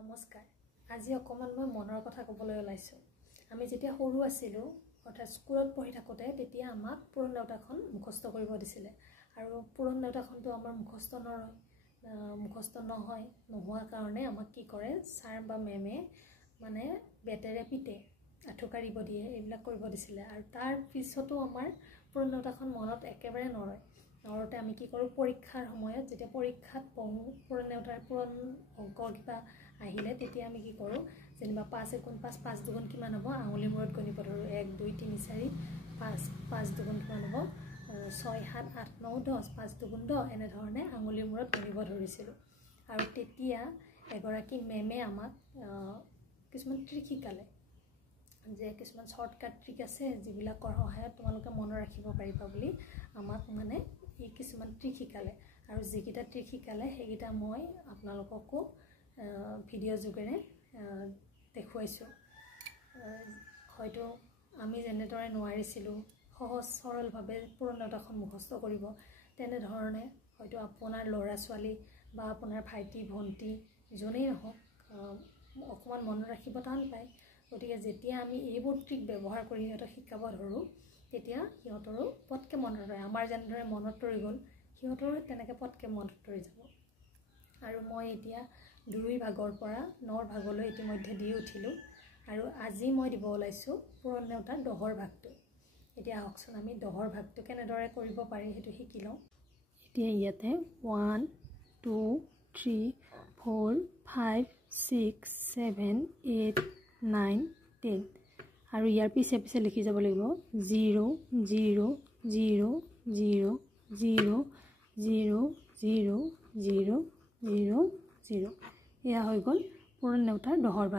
নমস্কাৰ। আজি অকমান মই মনৰ কথা ক'বলৈ ওলাইছো। আমি যেতিয়া সৰু আছিলো, অৰ্থাৎ স্কুলত পঢ়ি থাকোতে তেতিয়া আমাক পুৰণ নেওতাখন মুখস্থ কৰিব দিছিলে। আৰু পুৰণ নেওতাখনটো আমাৰ মুখস্থ নহয় নোহোৱাৰ কাৰণে আমাক কি কৰে ছাৰ বা মেমে মানে বেটেৰে পিটে, আঠুকাৰিব দিয়ে, এইবিলাক কৰিব দিছিলে। আৰু তাৰ পিছতো আমাৰ পুৰণ নেওতাখন মনত একেবাৰে নৰয়। নৰতে আমি কি কৰোঁ, পৰীক্ষাৰ সময়ত যেতিয়া পৰীক্ষাত পঢ়োঁ পুৰণ নেওতাৰ পুৰণ অংক কিবা আহিলে তেতিয়া আমি কি কৰোঁ, যেনিবা 5 × 5 5 × 2 কিমান হ'ব আঙুলি মূৰত গণিব ধৰোঁ। 1 2 3 4 5 5 × 2 কিমান হ'ব 6 7 8 9 10 5 × 2 10 এনেধৰণে আঙুলিৰ মূৰত গণিব ধৰিছিলোঁ। আৰু তেতিয়া এগৰাকী মেমে আমাক কিছুমান ট্ৰিক শিকালে, যে কিছুমান শ্বৰ্টকাট ট্ৰিক আছে যিবিলাকৰ সহায়ত তোমালোকে মনত ৰাখিব পাৰিবা বুলি আমাক মানে এই কিছুমান ট্ৰিক শিকালে। আৰু যিকেইটা ট্ৰিক শিকালে সেইকেইটা মই আপোনালোককো ভিডিঅ' যোগেৰে দেখুৱাইছোঁ। হয়তো আমি যেনেদৰে নোৱাৰিছিলোঁ সহজ সৰলভাৱে পুৰণ নেওতাখন মুখস্থ কৰিব, তেনেধৰণে হয়তো আপোনাৰ ল'ৰা ছোৱালী বা আপোনাৰ ভাইটি ভণ্টি যোনেই নহওক অকণমান মনত ৰাখিব টান পায়। গতিকে যেতিয়া আমি এইবোৰ ট্ৰিক ব্যৱহাৰ কৰি সিহঁতক শিকাব ধৰোঁ তেতিয়া সিহঁতৰো পটকৈ মনত ৰয়। আমাৰ যেনেদৰে মনত ৰৈ গ'ল সিহঁতৰো তেনেকৈ পটকৈ মনত ৰৈ যাব। আৰু মই এতিয়া 2 ভাগৰ পৰা 9 ভাগলৈ ইতিমধ্যে দি উঠিলোঁ। আৰু আজি মই দিব ওলাইছোঁ পুৰণ নেওতাৰ 10ৰ ভাগটো। এতিয়া আহকচোন আমি 10ৰ ভাগটো কেনেদৰে কৰিব পাৰি সেইটো শিকি লওঁ। এতিয়া ইয়াতে 1 2 3 4 5 6 7 8 9 10 আৰু ইয়াৰ পিছে পিছে লিখি যাব লাগিব 0 0 0 0 0 0 0 0 0 0। এয়া হৈ গ'ল পুৰণ নেওতাৰ 10ৰ ভাগ।